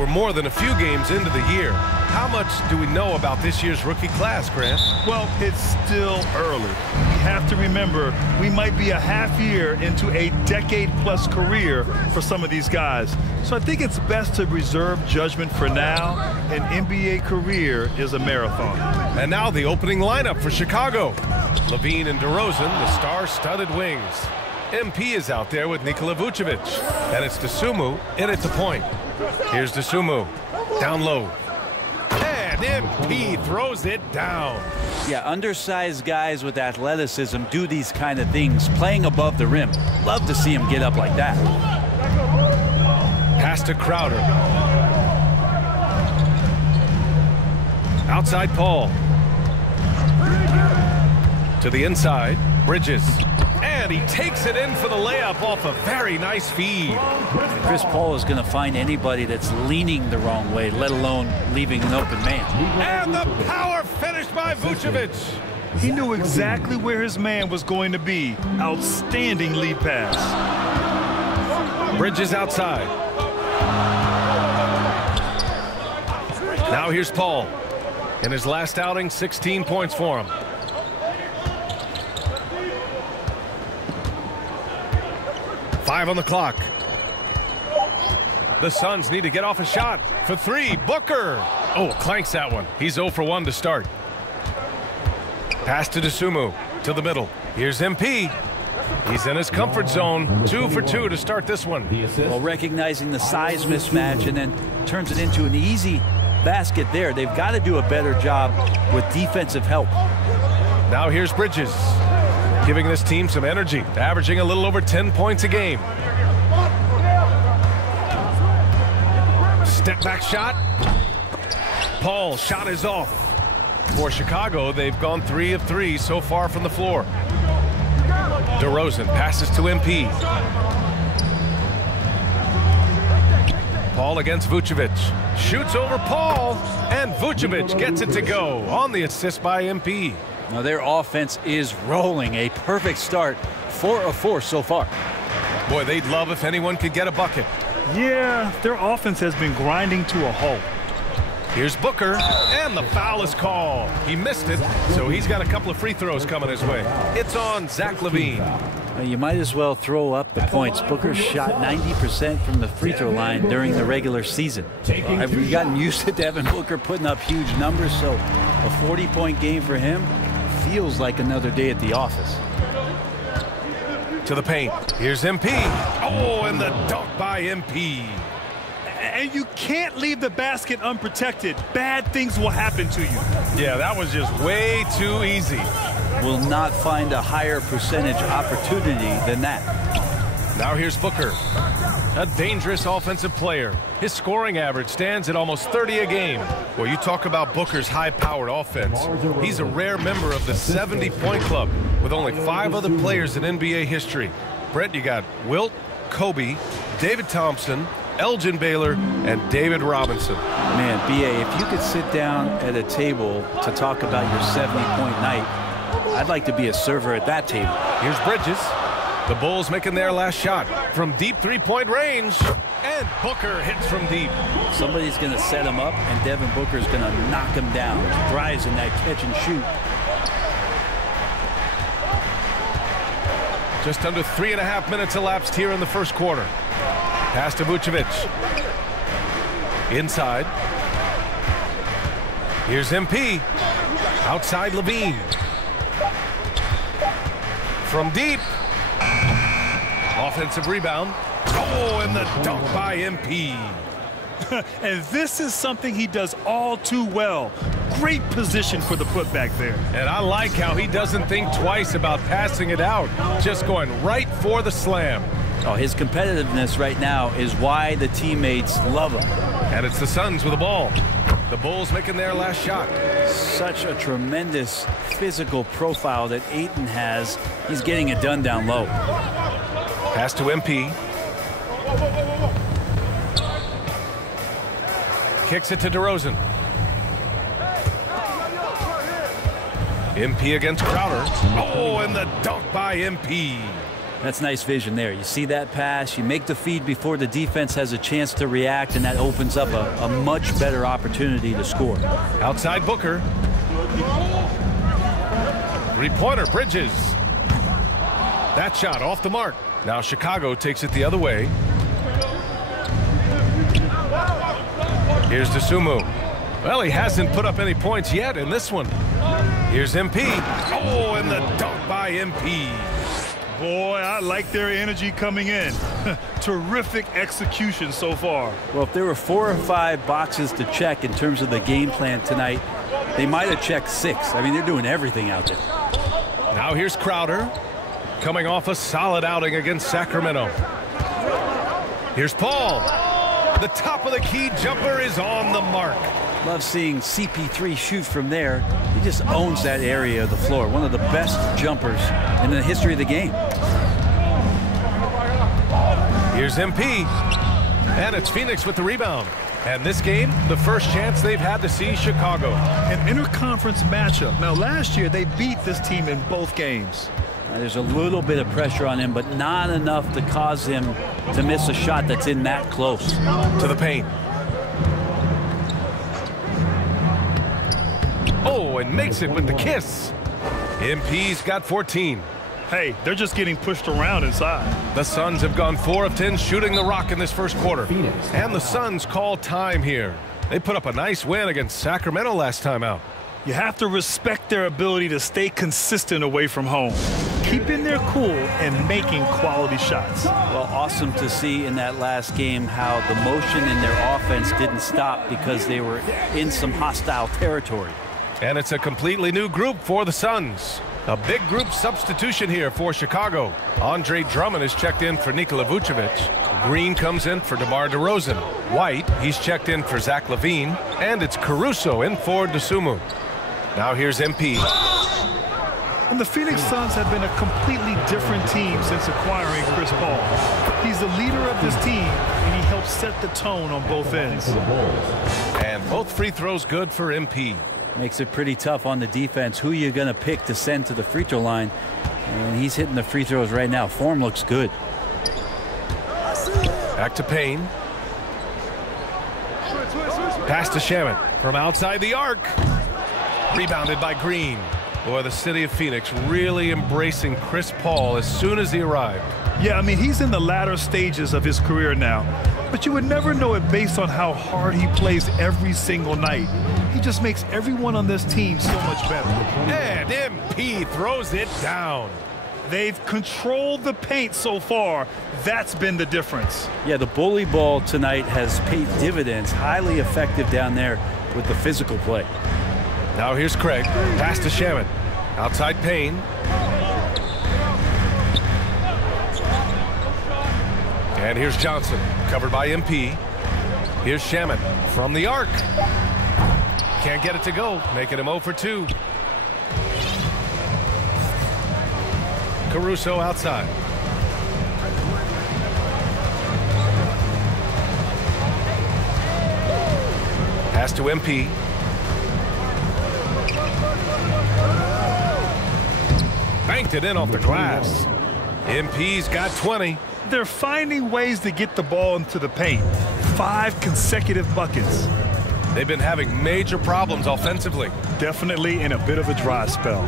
we're more than a few games into the year. How much do we know about this year's rookie class, Grant? Well, it's still early. We have to remember we might be a half year into a decade-plus career for some of these guys. So I think it's best to reserve judgment for now. An NBA career is a marathon. And now the opening lineup for Chicago. Levine and DeRozan, the star-studded wings. MP is out there with Nikola Vucevic. And it's Dosunmu in at the point. Here's Dosunmu. Down low. And MP throws it down. Yeah, undersized guys with athleticism do these kind of things, playing above the rim. Love to see him get up like that. Pass to Crowder. Outside Paul. To the inside, Bridges. And he takes it in for the layup off a very nice feed. Chris Paul is going to find anybody that's leaning the wrong way, let alone leaving an open man. And the power finish by Vucevic. He knew exactly where his man was going to be. Outstanding lead pass. Bridges outside. Now here's Paul. In his last outing, 16 points for him. Five on the clock. The Suns need to get off a shot for three. Booker. Oh, clanks that one. He's 0 for 1 to start. Pass to Dosunmu to the middle. Here's MP. He's in his comfort zone. 2 for 2 to start this one. Well, recognizing the size mismatch and then turns it into an easy basket there. They've got to do a better job with defensive help. Now here's Bridges, giving this team some energy, averaging a little over 10 points a game. Step back shot. Paul, shot is off. For Chicago, they've gone 3 of 3 so far from the floor. DeRozan passes to MP. Paul against Vucevic. Shoots over Paul, and Vucevic gets it to go on the assist by MP. Now their offense is rolling. A perfect start. 4 of 4 so far. Boy, they'd love if anyone could get a bucket. Yeah, their offense has been grinding to a halt. Here's Booker, and the foul is called. He missed it, so he's got a couple of free throws coming his way. It's on Zach LaVine. You might as well throw up the points. Booker shot 90% from the free throw line during the regular season. Have we gotten used to Devin Booker putting up huge numbers? So a 40-point game for him feels like another day at the office. To the paint. Here's MP. Oh, and the dunk by MP. And you can't leave the basket unprotected. Bad things will happen to you. Yeah, that was just way too easy. Will not find a higher percentage opportunity than that. Now here's Booker, a dangerous offensive player. His scoring average stands at almost 30 a game. Well, you talk about Booker's high-powered offense. He's a rare member of the 70-point club with only 5 other players in NBA history. Brett, you got Wilt, Kobe, David Thompson, Elgin Baylor, and David Robinson. Man, B.A., if you could sit down at a table to talk about your 70-point night, I'd like to be a server at that table. Here's Bridges. The Bulls making their last shot from deep three-point range. And Booker hits from deep. Somebody's going to set him up, and Devin Booker's going to knock him down. Drives in that catch and shoot. Just under 3.5 minutes elapsed here in the first quarter. Pass to Vucevic. Inside. Here's MP. Outside Levine. From deep. Offensive rebound. Oh, and the dunk by MP. And this is something he does all too well. Great position for the putback there. And I like how he doesn't think twice about passing it out. Just going right for the slam. Oh, his competitiveness right now is why the teammates love him. And it's the Suns with the ball. The Bulls making their last shot. Such a tremendous physical profile that Ayton has. He's getting it done down low. Pass to MP. Kicks it to DeRozan. MP against Crowder. Oh, and the dunk by MP. That's nice vision there. You see that pass, you make the feed before the defense has a chance to react, and that opens up a much better opportunity to score. Outside Booker. Three-pointer, Bridges. That shot off the mark. Now Chicago takes it the other way. Here's Dosunmu. Well, he hasn't put up any points yet in this one. Here's MP. Oh, and the dunk by MP. Boy, I like their energy coming in. Terrific execution so far. Well, if there were 4 or 5 boxes to check in terms of the game plan tonight, they might have checked 6. I mean, they're doing everything out there. Now here's Crowder, coming off a solid outing against Sacramento. Here's Paul. The top of the key jumper is on the mark. Love seeing CP3 shoot from there. He just owns that area of the floor. One of the best jumpers in the history of the game. Here's MP. And it's Phoenix with the rebound. And this game, the first chance they've had to see Chicago. An interconference matchup. Now, last year, they beat this team in both games. There's a little bit of pressure on him, but not enough to cause him to miss a shot that's in that close. To the paint. Oh, and makes it with the kiss. MP's got 14. Hey, they're just getting pushed around inside. The Suns have gone 4 of 10 shooting the rock in this first quarter. And the Suns call time here. They put up a nice win against Sacramento last time out. You have to respect their ability to stay consistent away from home. Keeping their cool and making quality shots. Well, awesome to see in that last game how the motion in their offense didn't stop because they were in some hostile territory. And it's a completely new group for the Suns. A big group substitution here for Chicago. Andre Drummond is checked in for Nikola Vucevic. Green comes in for DeMar DeRozan. White, he's checked in for Zach LaVine. And it's Caruso in for Dosunmu. Now here's MP. And the Phoenix Suns have been a completely different team since acquiring Chris Paul. He's the leader of this team, and he helps set the tone on both ends. And both free throws good for MP. Makes it pretty tough on the defense. Who you going to pick to send to the free throw line? And he's hitting the free throws right now. Form looks good. Back to Payne. Pass to Shaman from outside the arc. Rebounded by Green. Boy, the city of Phoenix really embracing Chris Paul as soon as he arrived. Yeah, I mean, he's in the latter stages of his career now. But you would never know it based on how hard he plays every single night. He just makes everyone on this team so much better. And MP throws it down. They've controlled the paint so far. That's been the difference. Yeah, the bully ball tonight has paid dividends. Highly effective down there with the physical play. Now here's Craig. Pass to Shaman. Outside Payne. And here's Johnson. Covered by MP. Here's Shaman from the arc. Can't get it to go. Making him 0 for 2. Caruso outside. Pass to MP. Banked it in off the glass. MP's got 20. They're finding ways to get the ball into the paint. 5 consecutive buckets. They've been having major problems offensively. Definitely in a bit of a dry spell.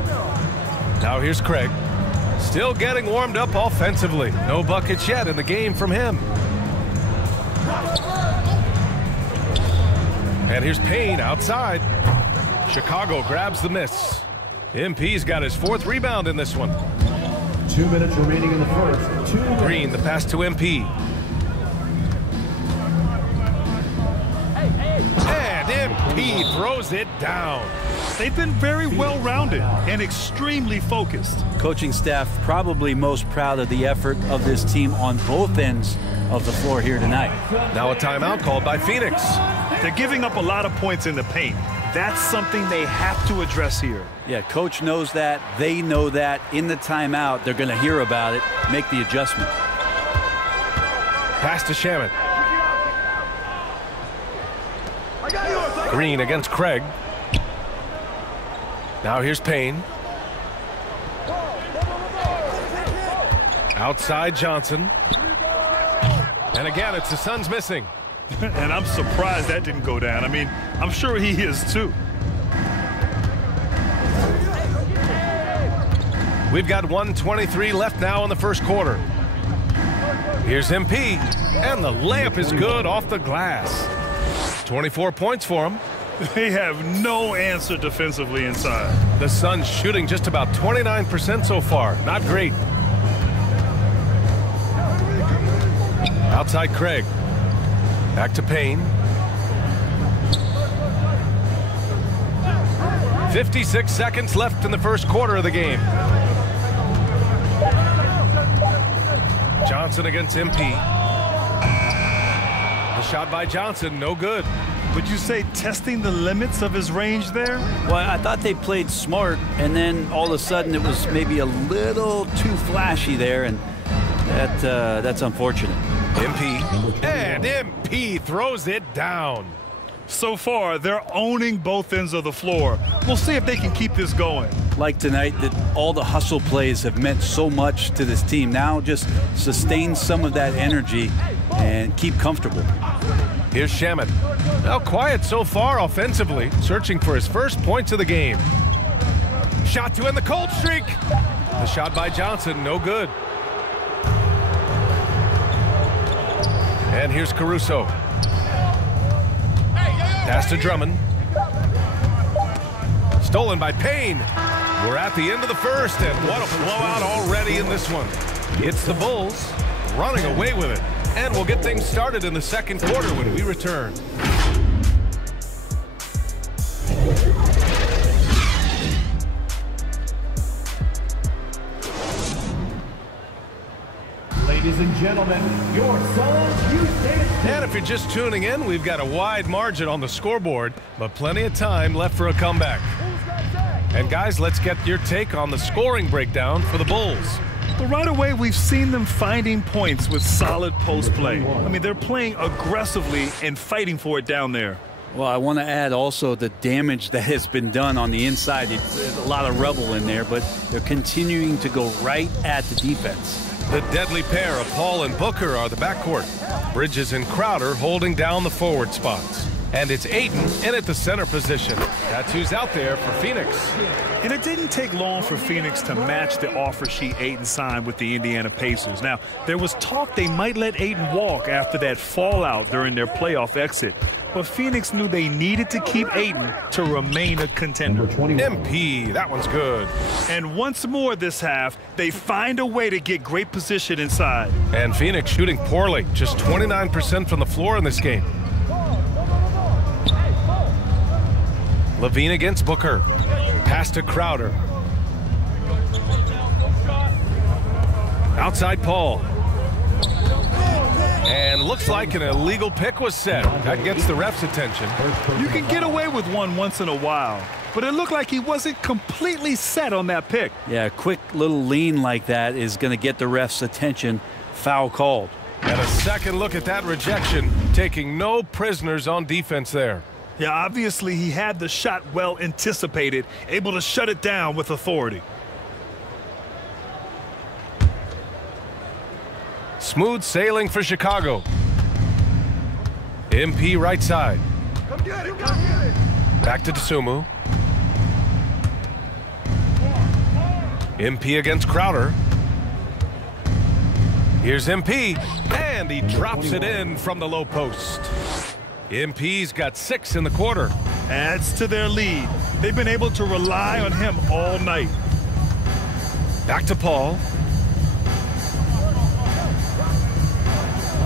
Now here's Craig. Still getting warmed up offensively. No buckets yet in the game from him. And here's Payne outside. Chicago grabs the miss. MP's got his 4th rebound in this one. 2 minutes remaining in the first. Green, the pass to MP. And MP throws it down. They've been very well-rounded and extremely focused. Coaching staff probably most proud of the effort of this team on both ends of the floor here tonight. Now a timeout called by Phoenix. They're giving up a lot of points in the paint. That's something they have to address here. Yeah, coach knows that. They know that. In the timeout, they're going to hear about it, make the adjustment. Pass to Shaman. Green against Craig. Now here's Payne. Outside Johnson. And again, it's the Suns missing. And I'm surprised that didn't go down. I mean, I'm sure he is too. We've got 1:23 left now in the first quarter. Here's MP, and the layup is good off the glass. 24 points for him. They have no answer defensively inside. The Suns shooting just about 29% so far. Not great. Outside Craig. Back to Payne. 56 seconds left in the first quarter of the game. Johnson against MP. The shot by Johnson, no good. Would you say testing the limits of his range there? Well, I thought they played smart, and then all of a sudden it was maybe a little too flashy there, and that's unfortunate. MP, and MP throws it down. So far, they're owning both ends of the floor. We'll see if they can keep this going. Like tonight, that all the hustle plays have meant so much to this team. Now just sustain some of that energy and keep comfortable. Here's Shamet. Now quiet so far offensively, searching for his first points of the game. Shot to end the cold streak. The shot by Johnson, no good. And here's Caruso. Pass to Drummond. Stolen by Payne. We're at the end of the first, and what a blowout already in this one. It's the Bulls running away with it. And we'll get things started in the second quarter when we return. Ladies and gentlemen, your Suns Houston. And if you're just tuning in, we've got a wide margin on the scoreboard, but plenty of time left for a comeback. And guys, let's get your take on the scoring breakdown for the Bulls. Well, right away, we've seen them finding points with solid post play. I mean, they're playing aggressively and fighting for it down there. Well, I want to add also the damage that has been done on the inside. There's a lot of rubble in there, but they're continuing to go right at the defense. The deadly pair of Paul and Booker are the backcourt. Bridges and Crowder holding down the forward spots. And it's Ayton in at the center position. That's who's out there for Phoenix. And it didn't take long for Phoenix to match the offer sheet Ayton signed with the Indiana Pacers. Now, there was talk they might let Ayton walk after that fallout during their playoff exit. But Phoenix knew they needed to keep Ayton to remain a contender. MP, that one's good. And once more this half, they find a way to get great position inside. And Phoenix shooting poorly, just 29% from the floor in this game. Levine against Booker. Pass to Crowder. Outside Paul. And looks like an illegal pick was set. That gets the ref's attention. You can get away with one once in a while, but it looked like he wasn't completely set on that pick. Yeah, a quick little lean like that is going to get the ref's attention. Foul called. And a second look at that rejection, taking no prisoners on defense there. Yeah, obviously he had the shot well anticipated, able to shut it down with authority. Smooth sailing for Chicago. MP right side. Come get it, come get it. Back to Dosunmu. MP against Crowder. Here's MP, and he drops it in from the low post. MP's got 6 in the quarter. Adds to their lead. They've been able to rely on him all night. Back to Paul.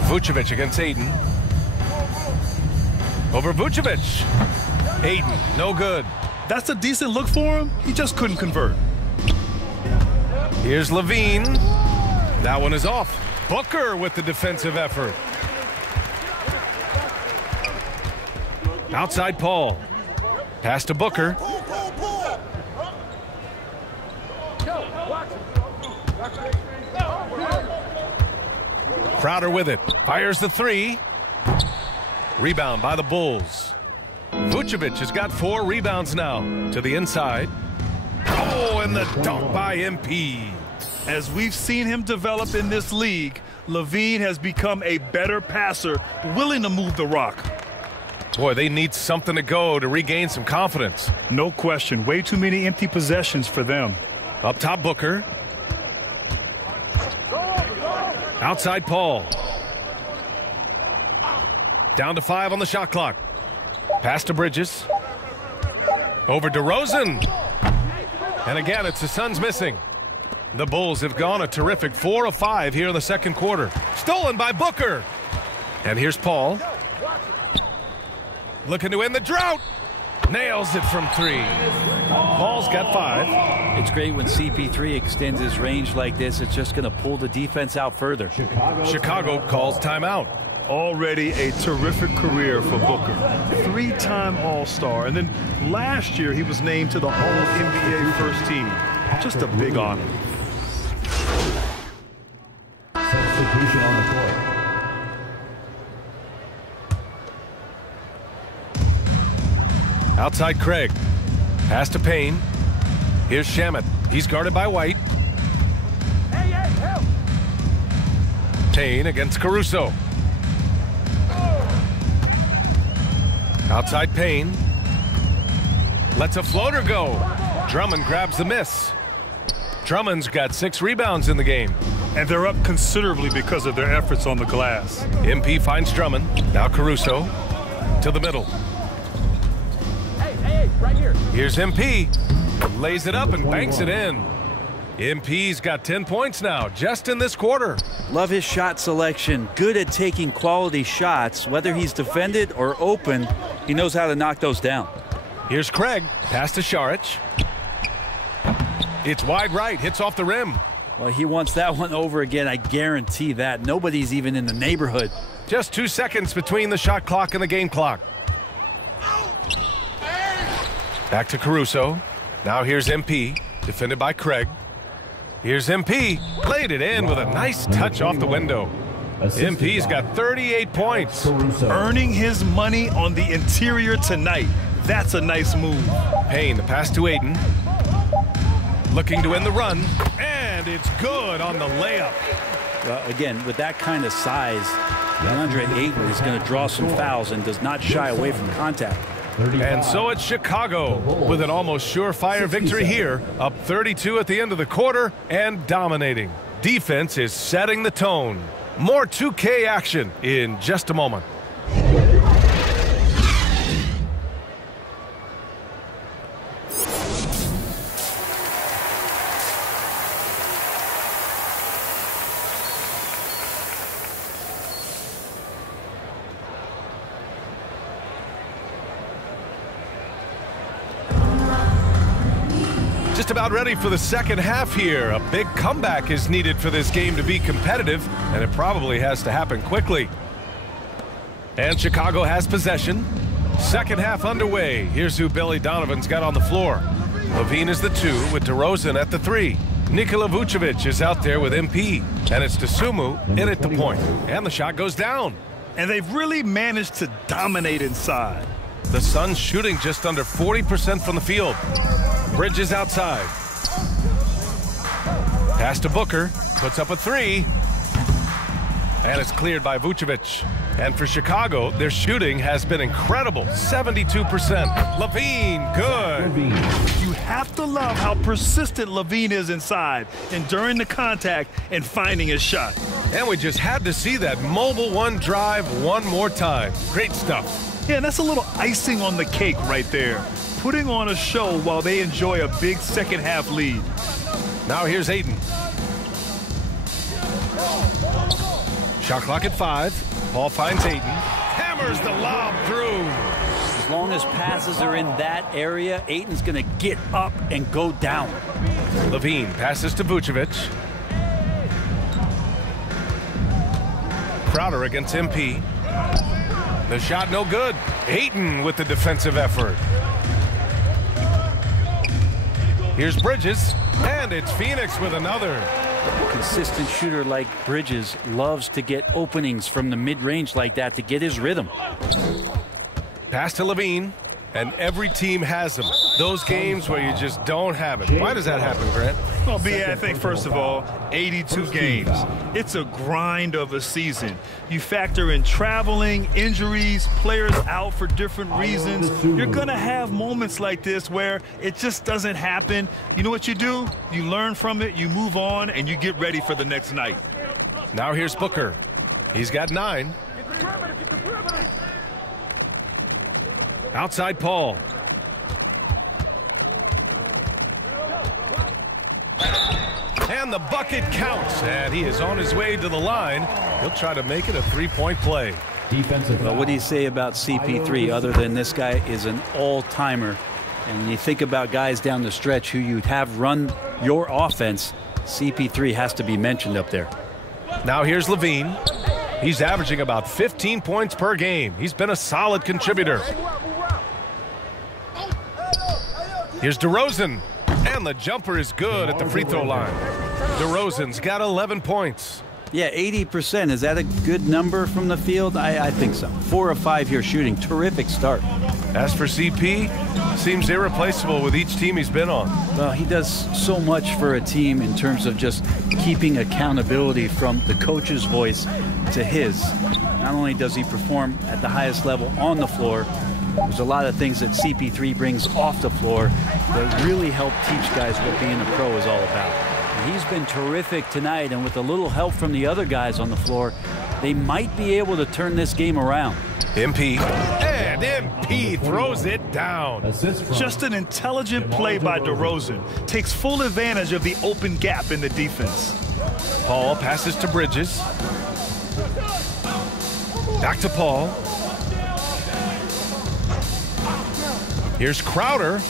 Vucevic against Ayton. Over Vucevic. Ayton, no good. That's a decent look for him. He just couldn't convert. Here's Levine. That one is off. Booker with the defensive effort. Outside Paul. Pass to Booker. Crowder with it. Fires the 3. Rebound by the Bulls. Vucevic has got 4 rebounds now. To the inside. Oh, and the dunk by MP. As we've seen him develop in this league, LaVine has become a better passer, willing to move the rock. Boy, they need something to go to regain some confidence. No question. Way too many empty possessions for them. Up top, Booker. Outside, Paul. Down to 5 on the shot clock. Pass to Bridges. Over DeRozan. And again, it's the Suns missing. The Bulls have gone a terrific 4 of 5 here in the second quarter. Stolen by Booker. And here's Paul. Looking to end the drought. Nails it from 3. Paul's got 5. It's great when CP3 extends his range like this. It's just going to pull the defense out further. Chicago calls timeout. Already a terrific career for Booker. 3-time All-Star. And then last year he was named to the All-NBA first team. Just a big honor. Substitution on the court. Outside Craig. Pass to Payne. Here's Shamet. He's guarded by White. Hey, help! Payne against Caruso. Outside Payne. Lets a floater go. Drummond grabs the miss. Drummond's got 6 rebounds in the game. And they're up considerably because of their efforts on the glass. MP finds Drummond. Now Caruso to the middle. Hey, right here. Here's MP. Lays it up and banks it in. MP's got 10 points now, just in this quarter. Love his shot selection. Good at taking quality shots. Whether he's defended or open, he knows how to knock those down. Here's Craig. Pass to Šarić. It's wide right. Hits off the rim. Well, he wants that one over again. I guarantee that. Nobody's even in the neighborhood. Just 2 seconds between the shot clock and the game clock. Back to Caruso. Now here's MP. Defended by Craig. Here's MP. Played it in with a nice touch off the window. MP's got 38 points. Earning his money on the interior tonight. That's a nice move. Payne, the pass to Ayton. Looking to end the run. And it's good on the layup. Again, with that kind of size, DeAndre Ayton is going to draw some fouls and does not shy away from contact. And so it's Chicago with an almost surefire victory here, up 32 at the end of the quarter and dominating. Defense is setting the tone. More 2K action in just a moment. Just about ready for the second half here. A big comeback is needed for this game to be competitive, and it probably has to happen quickly. And Chicago has possession. Second half underway. Here's who Billy Donovan's got on the floor. LaVine is the 2 with DeRozan at the 3. Nikola Vucevic is out there with MP. And it's Dosunmu in at the point. And the shot goes down. And they've really managed to dominate inside. The Suns shooting just under 40% from the field. Bridges outside. Pass to Booker. Puts up a 3. And it's cleared by Vucevic. And for Chicago, their shooting has been incredible. 72%. LaVine, good. You have to love how persistent LaVine is inside, enduring the contact and finding his shot. And we just had to see that mobile one drive one more time. Great stuff. Yeah, and that's a little icing on the cake right there. Putting on a show while they enjoy a big second half lead. Now here's Ayton. Shot clock at 5. Paul finds Ayton. Hammers the lob through. As long as passes are in that area, Ayton's going to get up and go down. LaVine passes to Vucevic. Crowder against MP. The shot no good. Ayton with the defensive effort. Here's Bridges, and it's Phoenix with another. A consistent shooter like Bridges loves to get openings from the mid-range like that to get his rhythm. Pass to LaVine, and every team has him. Those games where you just don't have it. Why does that happen, Grant? Well, B.A., I think, first of all, 82 games. It's a grind of a season. You factor in traveling, injuries, players out for different reasons. You're going to have moments like this where it just doesn't happen. You know what you do? You learn from it, you move on, and you get ready for the next night. Now here's Booker. He's got 9. Outside Paul. And the bucket counts, and he is on his way to the line. He'll try to make it a 3-point play. Well, what do you say about CP3 other than this guy is an all-timer? And when you think about guys down the stretch who you'd have run your offense, CP3 has to be mentioned up there. Now here's Levine. He's averaging about 15 points per game. He's been a solid contributor. Here's DeRozan. And the jumper is good at the free throw line. DeRozan's got 11 points. Yeah, 80%. Is that a good number from the field? I think so. 4 of 5 here shooting. Terrific start. As for CP, seems irreplaceable with each team he's been on. Well, he does so much for a team in terms of just keeping accountability from the coach's voice to his. Not only does he perform at the highest level on the floor, there's a lot of things that CP3 brings off the floor that really help teach guys what being a pro is all about. And he's been terrific tonight, and with a little help from the other guys on the floor, they might be able to turn this game around. MP, and MP throws it down. Just an intelligent play by DeRozan. Takes full advantage of the open gap in the defense. Paul passes to Bridges. Back to Paul. Here's Crowder.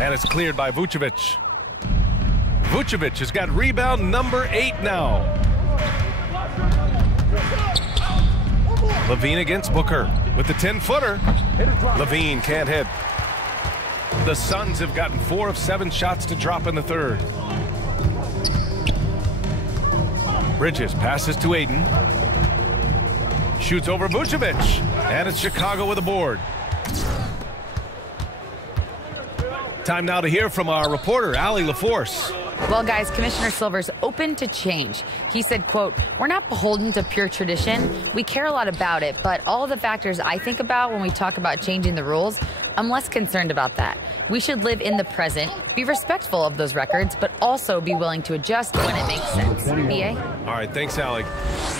And it's cleared by Vucevic. Vucevic has got rebound number 8 now. Levine against Booker with the 10-footer. Levine can't hit. The Suns have gotten 4 of 7 shots to drop in the third. Bridges passes to Aiden. Shoots over Vucevic. And it's Chicago with a board. Time now to hear from our reporter, Allie LaForce. Well, guys, Commissioner Silver's open to change. He said, quote, "We're not beholden to pure tradition. We care a lot about it, but all the factors I think about when we talk about changing the rules, I'm less concerned about that. We should live in the present, be respectful of those records, but also be willing to adjust when it makes sense." BA? All right, thanks, Allie.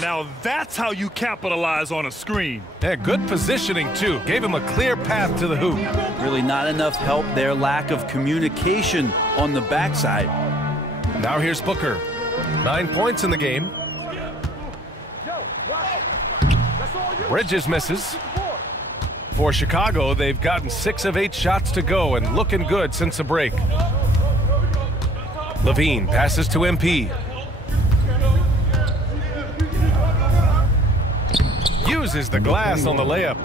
Now that's how you capitalize on a screen. Yeah, good positioning, too. Gave him a clear path to the hoop. Really not enough help there. Lack of communication on the backside. Now here's Booker. 9 points in the game. Bridges misses. For Chicago, they've gotten 6 of 8 shots to go and looking good since the break. Levine passes to MP. Uses the glass on the layup.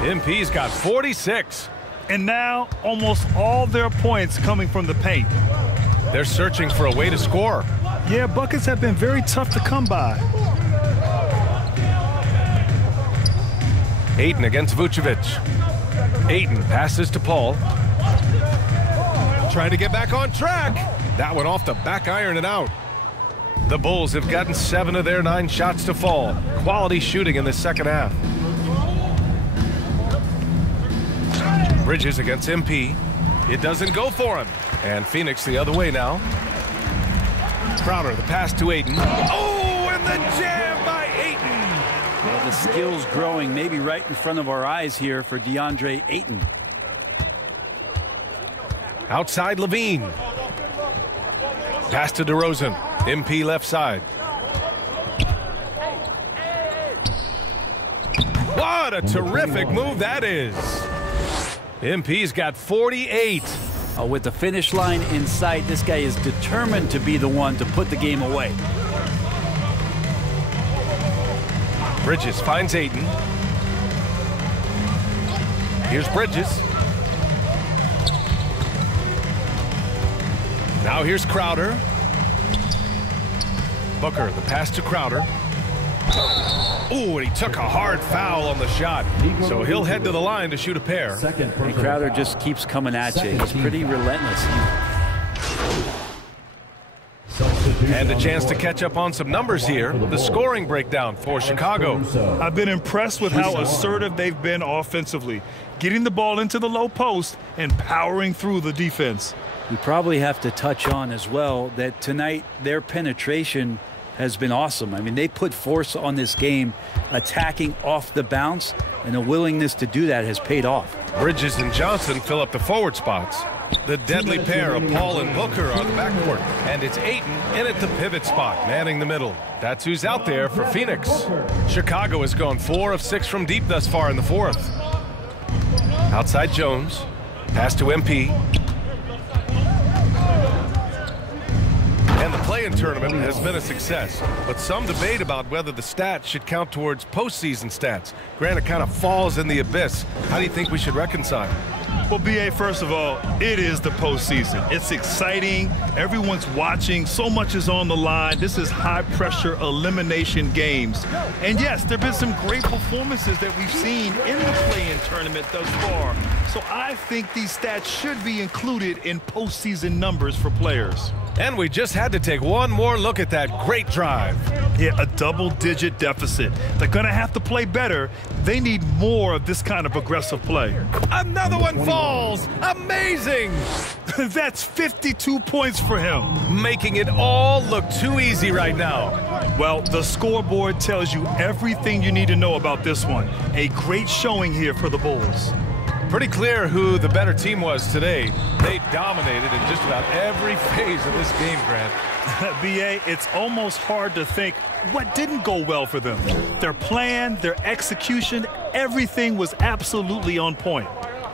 MP's got 46. And now almost all their points coming from the paint. They're searching for a way to score. Yeah, buckets have been very tough to come by. Ayton against Vucevic. Ayton passes to Paul. Trying to get back on track. That one off the back iron and out. The Bulls have gotten 7 of their 9 shots to fall. Quality shooting in the second half. Bridges against MP. It doesn't go for him. And Phoenix the other way now. Crowder, the pass to Ayton. Oh, and the jam by Ayton. Well, the skill's growing maybe right in front of our eyes here for DeAndre Ayton. Outside Levine. Pass to DeRozan. MP left side. What a terrific move that is. MP's got 48. With the finish line in sight, this guy is determined to be the one to put the game away. Bridges finds Ayton. Here's Bridges. Now here's Crowder. Booker, the pass to Crowder. Ooh, and he took a hard foul on the shot. So he'll head to the line to shoot a pair. And Crowder just keeps coming at you. He's pretty relentless. And a chance to catch up on some numbers here. The scoring breakdown for Chicago. I've been impressed with how assertive they've been offensively, getting the ball into the low post and powering through the defense. We probably have to touch on as well that tonight their penetration has been awesome. I mean, they put force on this game, attacking off the bounce, and the willingness to do that has paid off. Bridges and Johnson fill up the forward spots. The deadly pair of Paul and Booker on the backcourt. And it's Ayton in at the pivot spot, manning the middle. That's who's out there for Phoenix. Chicago has gone 4 of 6 from deep thus far in the fourth. Outside Jones. Pass to MP. And the play-in tournament has been a success, but some debate about whether the stats should count towards postseason stats. Granted, it kind of falls in the abyss. How do you think we should reconcile? Well, BA, first of all, it is the postseason. It's exciting. Everyone's watching. So much is on the line. This is high-pressure elimination games. And yes, there have been some great performances that we've seen in the play-in tournament thus far. So I think these stats should be included in postseason numbers for players. And we just had to take one more look at that great drive. Yeah, a double-digit deficit. They're going to have to play better. They need more of this kind of aggressive play. Another one falls. Amazing. That's 52 points for him. Making it all look too easy right now. Well, the scoreboard tells you everything you need to know about this one. A great showing here for the Bulls. Pretty clear who the better team was today. They dominated in just about every phase of this game, Grant. BA, it's almost hard to think what didn't go well for them. Their plan, their execution, everything was absolutely on point.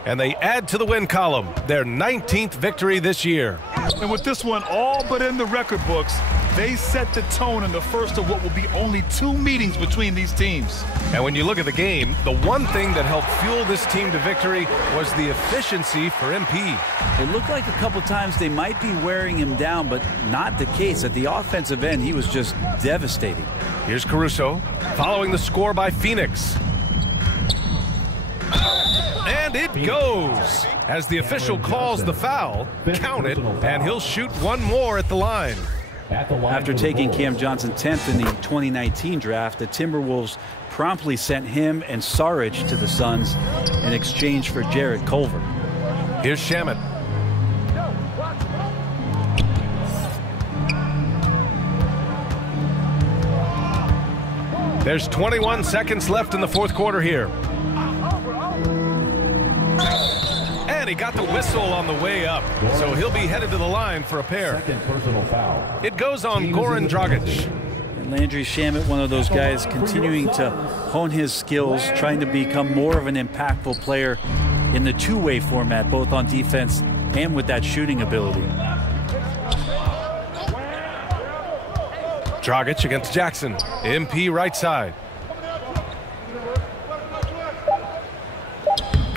And they add to the win column, their 19th victory this year. And with this one all but in the record books, they set the tone in the first of what will be only 2 meetings between these teams. And when you look at the game, the one thing that helped fuel this team to victory was the efficiency for MP. It looked like a couple times they might be wearing him down, but not the case. At the offensive end, he was just devastating. Here's Caruso, following the score by Phoenix. And it goes. As the official calls the foul, count it, and he'll shoot one more at the line. After taking Cam Johnson 10th in the 2019 draft, the Timberwolves promptly sent him and Saric to the Suns in exchange for Jarrett Culver. Here's Shamet. There's 21 seconds left in the fourth quarter here. And he got the whistle on the way up, so he'll be headed to the line for a pair. It goes on Goran Dragic. And Landry Shamet, one of those guys continuing to hone his skills, trying to become more of an impactful player in the two-way format, both on defense and with that shooting ability. Dragic against Jackson. MP right side.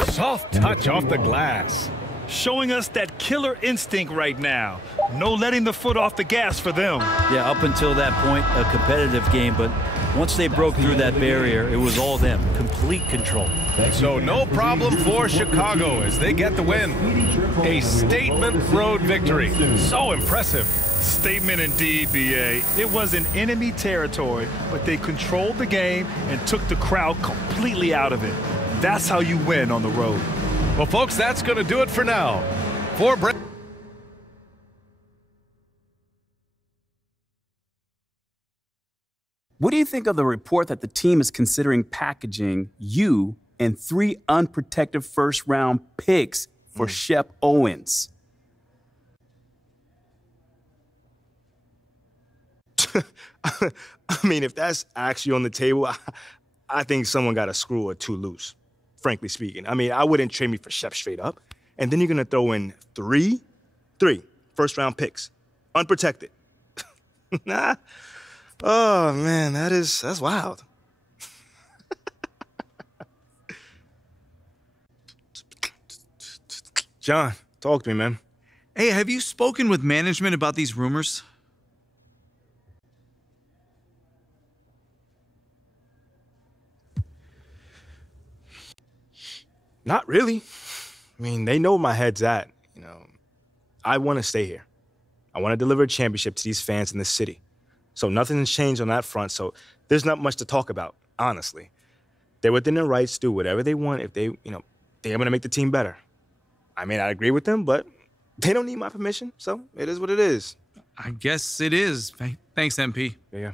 Soft touch off the glass. Showing us that killer instinct right now. No letting the foot off the gas for them. Yeah, up until that point, a competitive game, but once they broke through that barrier, it was all them. Complete control. So no problem for Chicago as they get the win. A statement road victory. So impressive. Statement indeed, BA. It was in enemy territory, but they controlled the game and took the crowd completely out of it. That's how you win on the road. Well, folks, that's going to do it for now. For Brent. What do you think of the report that the team is considering packaging you and 3 unprotected first-round picks for Shep Owens? I mean, if that's actually on the table, I think someone got a screw or 2 loose, frankly speaking. I mean, I wouldn't trade me for Shep straight up. And then you're going to throw in 3 first-round picks, unprotected. Nah. Oh, man, that's wild. John, talk to me, man. Hey, have you spoken with management about these rumors? Not really. I mean, they know where my head's at. You know, I want to stay here. I want to deliver a championship to these fans in this city. So nothing's changed on that front. So there's not much to talk about, honestly. They're within their rights to do whatever they want if they, you know, they're going to make the team better. I may not agree with them, but they don't need my permission. So it is what it is. I guess it is. Thanks, MP. Yeah.